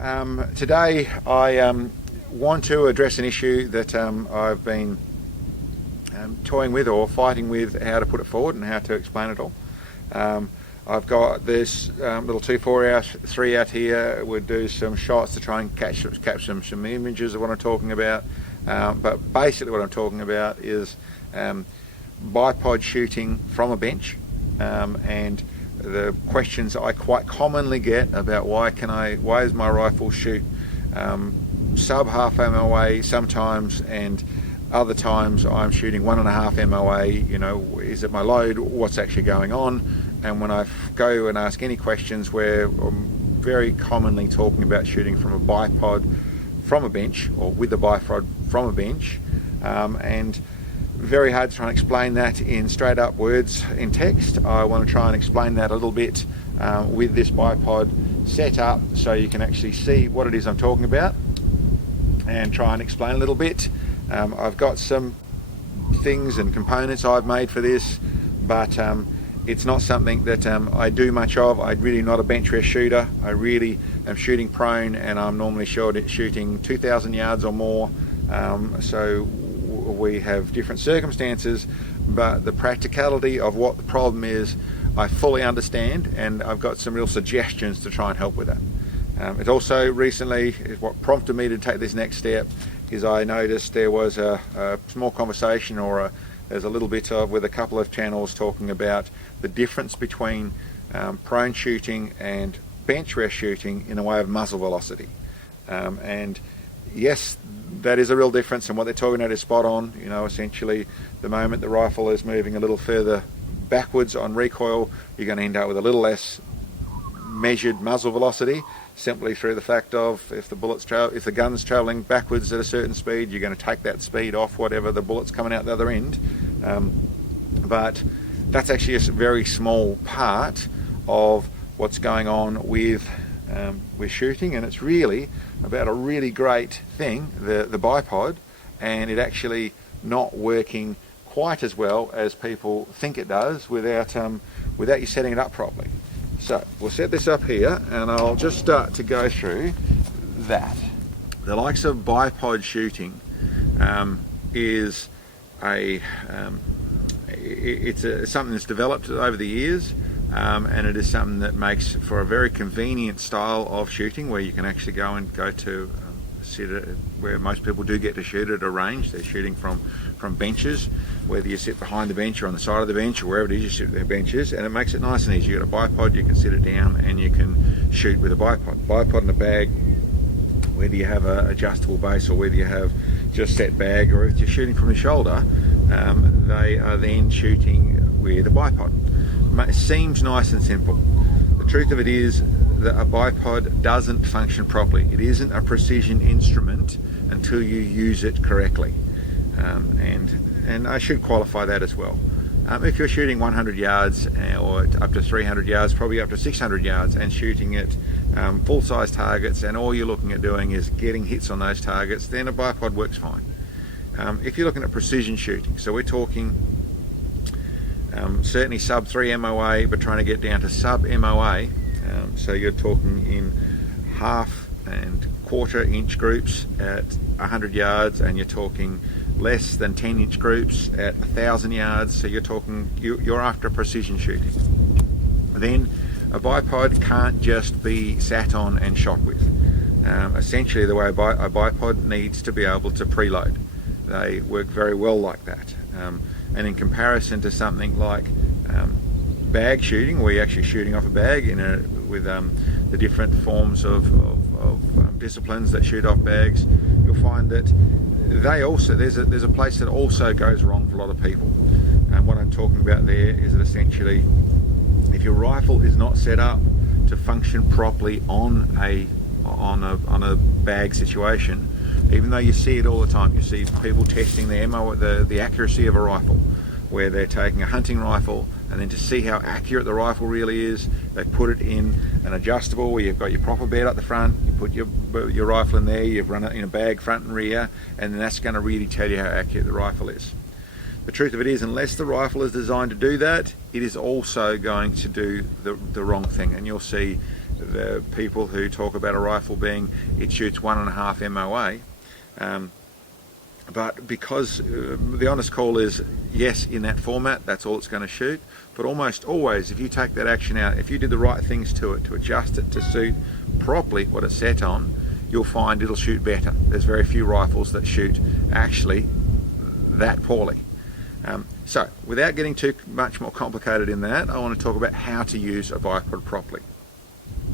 Today I want to address an issue that I've been toying with or fighting with how to put it forward and how to explain it all. I've got this little 2.4 out here. We'll do some shots to try and catch some images of what I'm talking about. But basically what I'm talking about is bipod shooting from a bench, and the questions I quite commonly get about why does my rifle shoot sub half MOA sometimes, and other times I'm shooting 1.5 MOA. You know, is it my load? What's actually going on? And when I go and ask any questions, where I'm very commonly talking about shooting from a bipod from a bench, or with a bipod from a bench, and very hard to try and explain that in straight up words in text. I want to try and explain that a little bit with this bipod set up so you can actually see what it is I'm talking about and try and explain a little bit. I've got some things and components I've made for this, but it's not something that I do much of. I'm really not a bench rest shooter. I really am shooting prone, and I'm normally shooting 2,000 yards or more. So we have different circumstances, but the practicality of what the problem is, I fully understand, and I've got some real suggestions to try and help with that. It also recently, what prompted me to take this next step is I noticed there was a small conversation, there's a little bit of, with a couple of channels talking about the difference between prone shooting and bench rest shooting in a way of muzzle velocity. And yes, that is a real difference, and what they're talking about is spot on. You know, essentially the moment the rifle is moving a little further backwards on recoil, you're going to end up with a little less measured muzzle velocity, simply through the fact of if the gun's traveling backwards at a certain speed, you're going to take that speed off whatever the bullet's coming out the other end. But that's actually a very small part of what's going on with shooting, and it's really about a really great thing, the bipod, and it actually not working quite as well as people think it does without you setting it up properly. So we'll set this up here, and I'll just start to go through that. The likes of bipod shooting is something that's developed over the years, and it is something that makes for a very convenient style of shooting, where you can actually go to where most people do get to shoot at a range. They're shooting from benches, whether you sit behind the bench or on the side of the bench or wherever it is you sit their benches, and it makes it nice and easy. You've got a bipod, you can sit it down and you can shoot with a bipod in a bag, whether you have an adjustable base or whether you have just set bag, or if you're shooting from the shoulder, they are then shooting with a bipod. It seems nice and simple. The truth of it is that a bipod doesn't function properly. It isn't a precision instrument until you use it correctly, and I should qualify that as well. If you're shooting 100 yards or up to 300 yards, probably up to 600 yards, and shooting at full-size targets, and all you're looking at doing is getting hits on those targets, then a bipod works fine. If you're looking at precision shooting, so we're talking certainly sub 3 MOA, but trying to get down to sub MOA, so you're talking in half and quarter-inch groups at 100 yards, and you're talking less than 10-inch groups at 1,000 yards, so you're after precision shooting. Then a bipod can't just be sat on and shot with. Essentially, the way a bipod needs to be able to preload. They work very well like that. And in comparison to something like bag shooting, where you're actually shooting off a bag with the different forms of disciplines that shoot off bags, you'll find that there's a place that also goes wrong for a lot of people. And what I'm talking about there is that essentially, if your rifle is not set up to function properly on a bag situation, even though you see it all the time, you see people testing the ammo, the accuracy of a rifle, where they're taking a hunting rifle, and then to see how accurate the rifle really is, they put it in an adjustable where you've got your proper bed at the front, you put your rifle in there, you've run it in a bag front and rear, and then that's going to really tell you how accurate the rifle is. The truth of it is, unless the rifle is designed to do that, it is also going to do the wrong thing, and you'll see the people who talk about a rifle being, it shoots 1.5 MOA. But because the honest call is, yes, in that format, that's all it's going to shoot. But almost always, if you take that action out, if you did the right things to it, to adjust it to suit properly what it's set on, you'll find it'll shoot better. There's very few rifles that shoot actually that poorly. So without getting too much more complicated in that, I want to talk about how to use a bipod properly.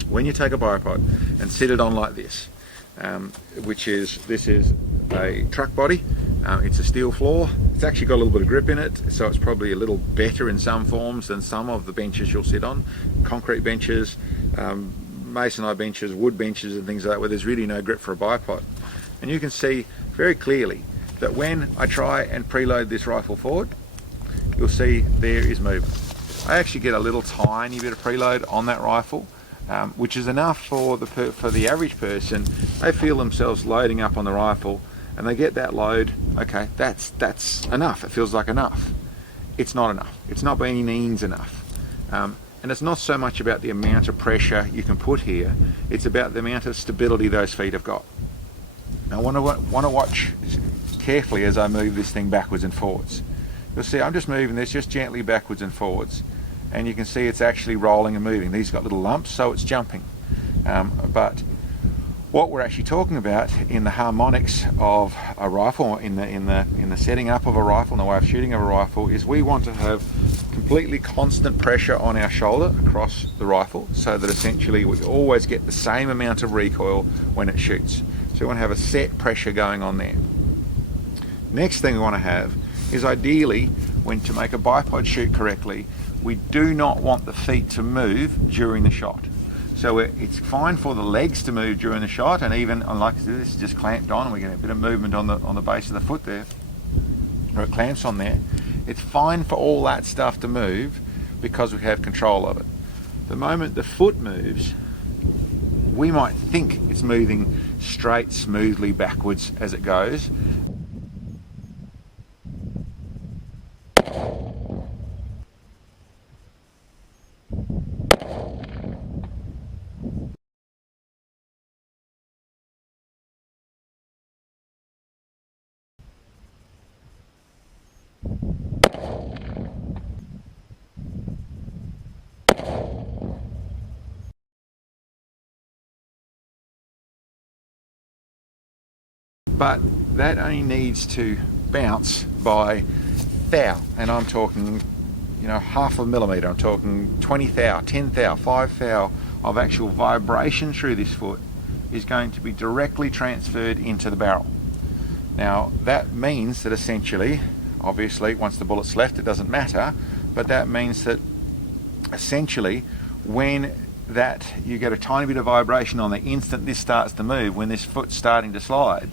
When you take a bipod and sit it on like this, this is a truck body, it's a steel floor, it's actually got a little bit of grip in it, so it's probably a little better in some forms than some of the benches you'll sit on. Concrete benches, masonite benches, wood benches and things like that, where there's really no grip for a bipod. And you can see very clearly that when I try and preload this rifle forward, you'll see there is movement. I actually get a little tiny bit of preload on that rifle, which is enough for the average person. They feel themselves loading up on the rifle and they get that load. Okay, that's enough. It feels like enough. It's not enough. It's not by any means enough. And it's not so much about the amount of pressure you can put here, it's about the amount of stability those feet have got. Now I want to watch carefully as I move this thing backwards and forwards. You'll see I'm just moving this just gently backwards and forwards, and you can see it's actually rolling and moving. These got little lumps, so it's jumping. But what we're actually talking about in the harmonics of a rifle, in the setting up of a rifle, in the way of shooting of a rifle, is we want to have completely constant pressure on our shoulder across the rifle, so that essentially we always get the same amount of recoil when it shoots. So we want to have a set pressure going on there. Next thing we want to have is, ideally, when to make a bipod shoot correctly, we do not want the feet to move during the shot. So it's fine for the legs to move during the shot, and even, unlike this, is just clamped on and we get a bit of movement on the base of the foot there, or it clamps on there. It's fine for all that stuff to move because we have control of it. The moment the foot moves, we might think it's moving straight, smoothly backwards as it goes. But that only needs to bounce by thou, and I'm talking, half a millimetre. I'm talking 20 thou, 10 thou, 5 thou of actual vibration through this foot is going to be directly transferred into the barrel. Now that means that essentially, obviously once the bullet's left it doesn't matter, but that means that essentially when you get a tiny bit of vibration on the instant this starts to move, when this foot's starting to slide,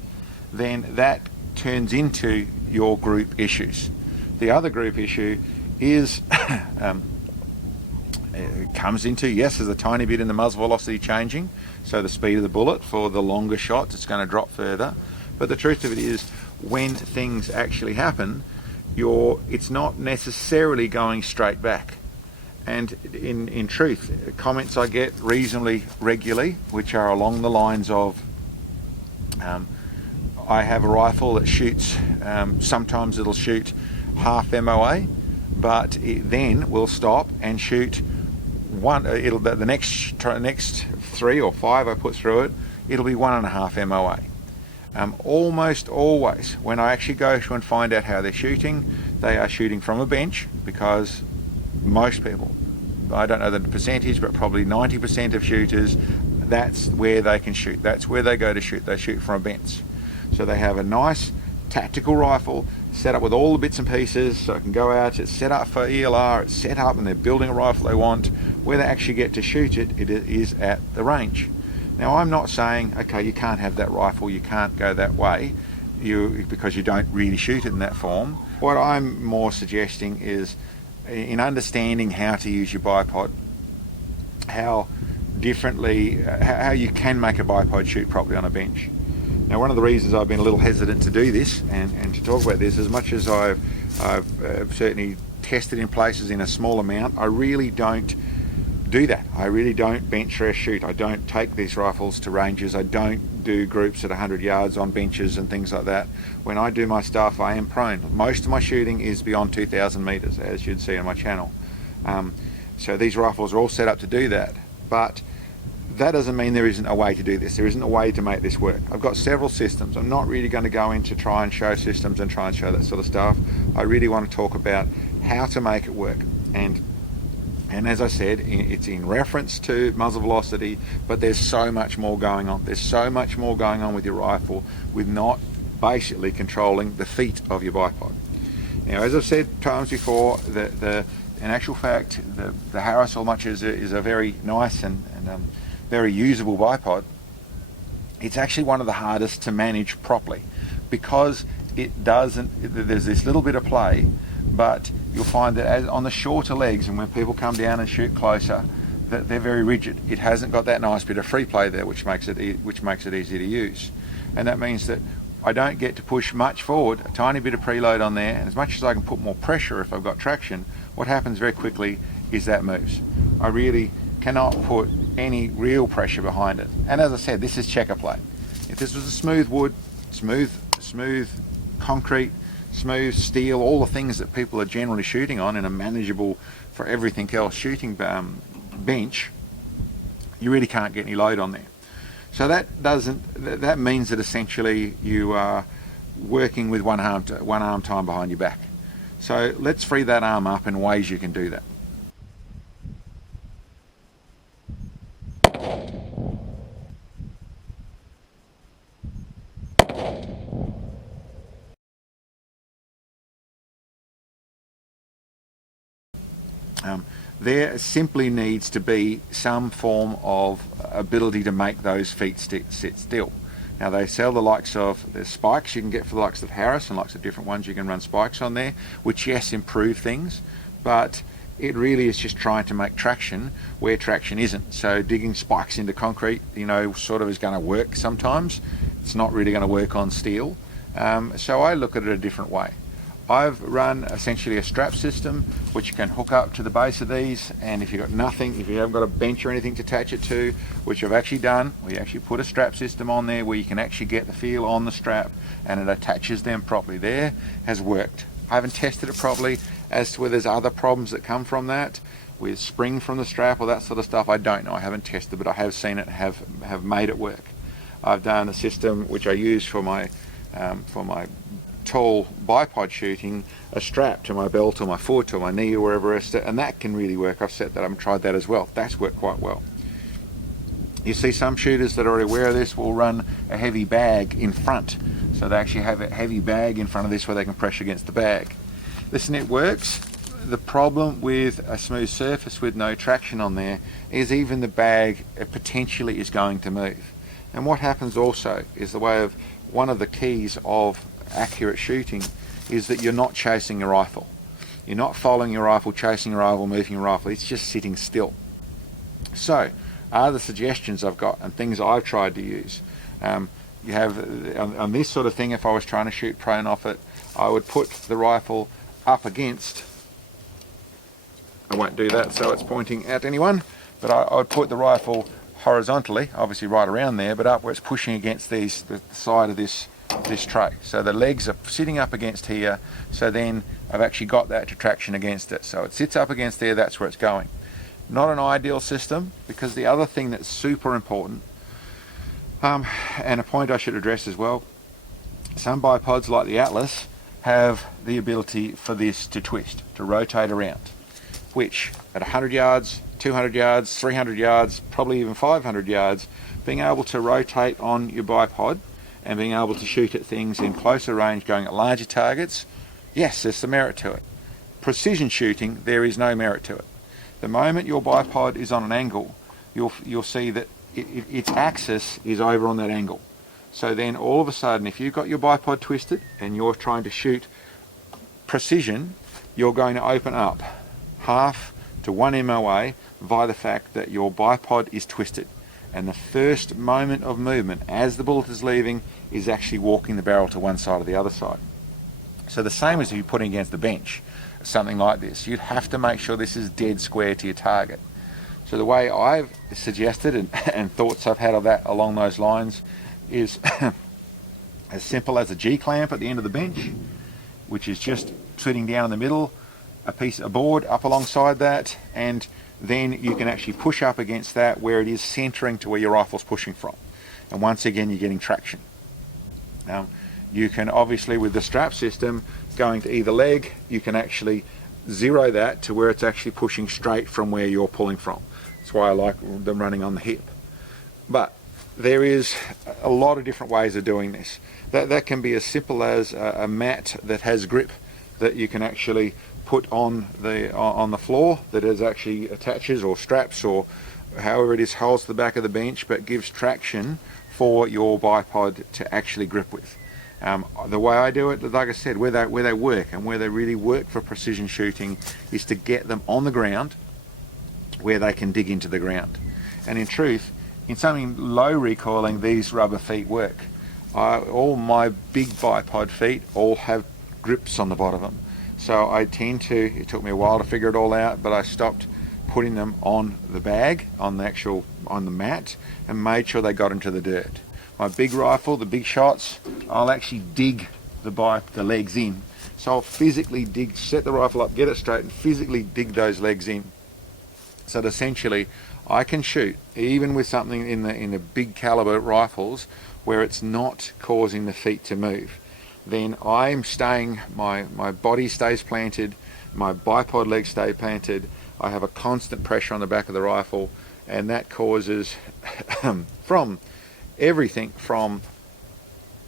then that turns into your group issues. The other group issue is it comes into, yes, there's a tiny bit in the muzzle velocity changing, so the speed of the bullet for the longer shots, it's going to drop further. But the truth of it is, when things actually happen, it's not necessarily going straight back. And in truth, comments I get reasonably regularly, which are along the lines of, I have a rifle that shoots, sometimes it'll shoot half MOA, but it then will stop and shoot the next 3 or 5 I put through it, it'll be 1.5 MOA. Almost always, when I actually go through and find out how they're shooting, they are shooting from a bench, because most people, I don't know the percentage, but probably 90% of shooters, that's where they can shoot. That's where they go to shoot. They shoot from a bench. So they have a nice tactical rifle set up with all the bits and pieces, so it can go out, it's set up for ELR, it's set up and they're building a rifle they want. Where they actually get to shoot it is at the range. Now I'm not saying, okay, you can't have that rifle, you can't go that way, because you don't really shoot it in that form. What I'm more suggesting is, in understanding how to use your bipod, how you can make a bipod shoot properly on a bench. Now, one of the reasons I've been a little hesitant to do this and to talk about this, as much as I've certainly tested in places in a small amount, I really don't do that. I really don't bench rest shoot. I don't take these rifles to ranges. I don't do groups at 100 yards on benches and things like that. When I do my stuff, I am prone. Most of my shooting is beyond 2,000 meters, as you'd see on my channel. So these rifles are all set up to do that, but that doesn't mean there isn't a way to do this. There isn't a way to make this work. I've got several systems. I'm not really going to go into try and show systems and try and show that sort of stuff. I really want to talk about how to make it work. And as I said, it's in reference to muzzle velocity, but there's so much more going on. There's so much more going on with your rifle with not basically controlling the feet of your bipod. Now, as I've said times before, in actual fact, the Harris, so much is a very nice and very usable bipod, it's actually one of the hardest to manage properly because there's this little bit of play, but you'll find that on the shorter legs, and when people come down and shoot closer, that they're very rigid. It hasn't got that nice bit of free play there, which makes it easy to use. And that means that I don't get to push much forward, a tiny bit of preload on there, and as much as I can put more pressure if I've got traction, what happens very quickly is that moves. I really cannot put any real pressure behind it. And as I said, this is checker play. If this was a smooth wood, smooth concrete, smooth steel, all the things that people are generally shooting on in a manageable for everything else shooting bench, you really can't get any load on there. So that means that essentially you are working with one arm time behind your back. So let's free that arm up in ways you can do that. There simply needs to be some form of ability to make those feet sit still. Now they sell the likes of, there's spikes you can get for the likes of Harris and lots of different ones you can run spikes on there, which yes, improve things, but it really is just trying to make traction where traction isn't. So digging spikes into concrete, sort of is going to work sometimes. It's not really going to work on steel. So I look at it a different way. I've run essentially a strap system which you can hook up to the base of these, and if you've got nothing, if you haven't got a bench or anything to attach it to, which I've actually done, we actually put a strap system on there where you can actually get the feel on the strap and it attaches them properly. There has worked. I haven't tested it properly as to whether there's other problems that come from that with spring from the strap or that sort of stuff. I don't know, I haven't tested, but I have seen it have made it work. I've done a system which I use for my tall bipod shooting, a strap to my belt or my foot or my knee or wherever else, and that can really work. I've set that up and tried that as well. That's worked quite well. You see some shooters that are already aware of this will run a heavy bag in front, so they actually have a heavy bag in front of this where they can press against the bag. Listen, it works. The problem with a smooth surface with no traction on there is even the bag potentially is going to move. And what happens also is one of the keys of accurate shooting is that you're not chasing your rifle. You're not following your rifle, chasing your rifle, moving your rifle. It's just sitting still. So, are the suggestions I've got and things I've tried to use. You have on this sort of thing, if I was trying to shoot prone off it, I would put the rifle up against, I won't do that so it's pointing at anyone, but I would put the rifle horizontally, obviously right around there, but up where it's pushing against the side of this tray. So the legs are sitting up against here, so then I've actually got that traction against it. So it sits up against there, that's where it's going. Not an ideal system, because the other thing that's super important, and a point I should address as well, some bipods like the Atlas have the ability for this to twist, to rotate around, which at 100 yards, 200 yards, 300 yards, probably even 500 yards, being able to rotate on your bipod and being able to shoot at things in closer range, going at larger targets, yes, there's some merit to it. Precision shooting, there is no merit to it. The moment your bipod is on an angle, you'll see that its axis is over on that angle. So then all of a sudden, if you've got your bipod twisted and you're trying to shoot precision, you're going to open up half to 1 MOA via the fact that your bipod is twisted. And the first moment of movement as the bullet is leaving is actually walking the barrel to one side or the other side. So the same as if you're putting against the bench, something like this, you'd have to make sure this is dead square to your target. So the way I've suggested and thoughts I've had of that along those lines is as simple as a G-clamp at the end of the bench, which is just sitting down in the middle, a board up alongside that, and then you can actually push up against that where it is centering to where your rifle's pushing from. And once again, you're getting traction. You can obviously, with the strap system going to either leg, you can actually zero that to where it's actually pushing straight from where you're pulling from. That's why I like them running on the hip. But there is a lot of different ways of doing this. That can be as simple as a mat that has grip that you can actually put on the floor, that is actually attaches or straps or however it is, holds the back of the bench but gives traction for your bipod to actually grip with. The way I do it, like I said, where they work and where they really work for precision shooting is to get them on the ground where they can dig into the ground. And in truth, in something low recoiling, these rubber feet work. All my big bipod feet all have grips on the bottom of them. So I tend to, it took me a while to figure it all out, but I stopped putting them on the bag, on the mat, and made sure they got into the dirt. My big rifle, the big shots, I'll actually dig the legs in. So I'll physically dig, set the rifle up, get it straight, and physically dig those legs in. So that essentially I can shoot, even with something in the big caliber rifles, where it's not causing the feet to move. Then I'm staying, my body stays planted, my bipod legs stay planted, I have a constant pressure on the back of the rifle, and that causes from everything from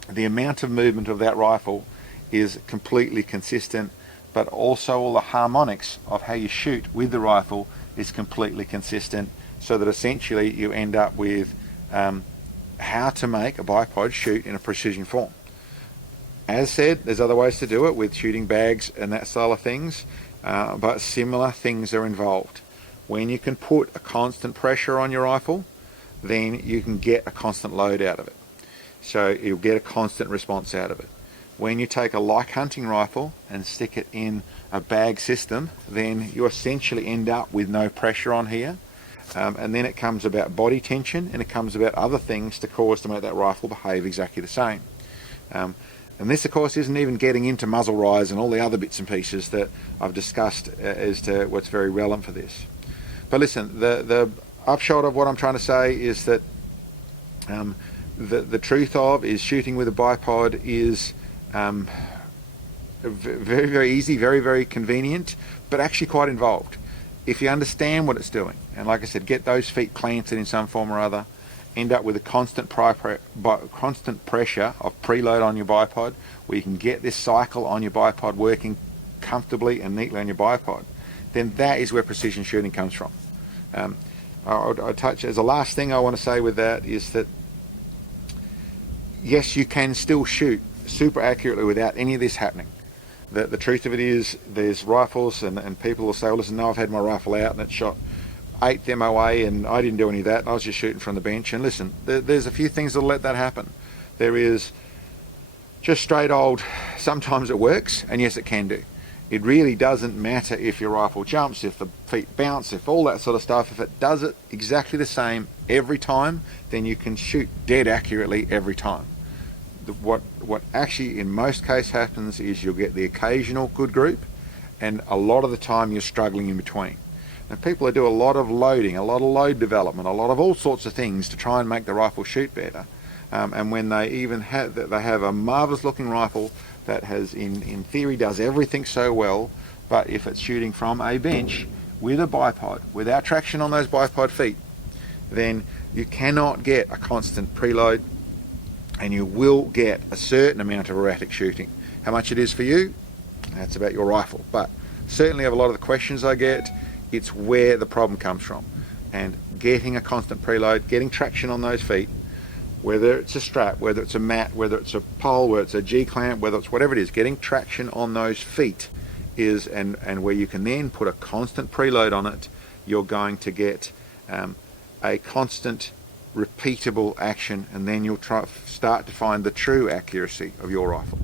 the amount of movement of that rifle is completely consistent, but also all the harmonics of how you shoot with the rifle is completely consistent, so that essentially you end up with how to make a bipod shoot in a precision form. As said, there's other ways to do it with shooting bags and that style of things, but similar things are involved. When you can put a constant pressure on your rifle, then you can get a constant load out of it. So you'll get a constant response out of it. When you take a like hunting rifle and stick it in a bag system, then you essentially end up with no pressure on here. And then it comes about body tension, and it comes about other things to make that rifle behave exactly the same. And this, of course, isn't even getting into muzzle rise and all the other bits and pieces that I've discussed as to what's very relevant for this. But listen, the upshot of what I'm trying to say is that the truth is shooting with a bipod is very, very easy, very, very convenient, but actually quite involved. If you understand what it's doing, and like I said, get those feet planted in some form or other, end up with a constant pressure of preload on your bipod, where you can get this cycle on your bipod working comfortably and neatly on your bipod, then that is where precision shooting comes from. I'll touch, as a last thing I want to say with that is that yes, you can still shoot super accurately without any of this happening. The truth of it is, there's rifles and people will say, well, listen, no, I've had my rifle out and it shot 8th MOA and I didn't do any of that, I was just shooting from the bench. And listen, there's a few things that'll let that happen. There is just straight old, sometimes it works, and yes, it can do. It really doesn't matter if your rifle jumps, if the feet bounce, if all that sort of stuff. If it does it exactly the same every time, then you can shoot dead accurately every time. What actually in most cases happens is you'll get the occasional good group, and a lot of the time you're struggling in between. And people do a lot of loading, a lot of load development, a lot of all sorts of things to try and make the rifle shoot better. And when they have a marvelous looking rifle that has, in theory, does everything so well, but if it's shooting from a bench with a bipod, without traction on those bipod feet, then you cannot get a constant preload, and you will get a certain amount of erratic shooting. How much it is for you, that's about your rifle. But certainly of a lot of the questions I get, it's where the problem comes from. And getting a constant preload, getting traction on those feet, whether it's a strap, whether it's a mat, whether it's a pole, whether it's a G-clamp, whether it's whatever it is, getting traction on those feet is, and where you can then put a constant preload on it, you're going to get a constant repeatable action, and then you'll start to find the true accuracy of your rifle.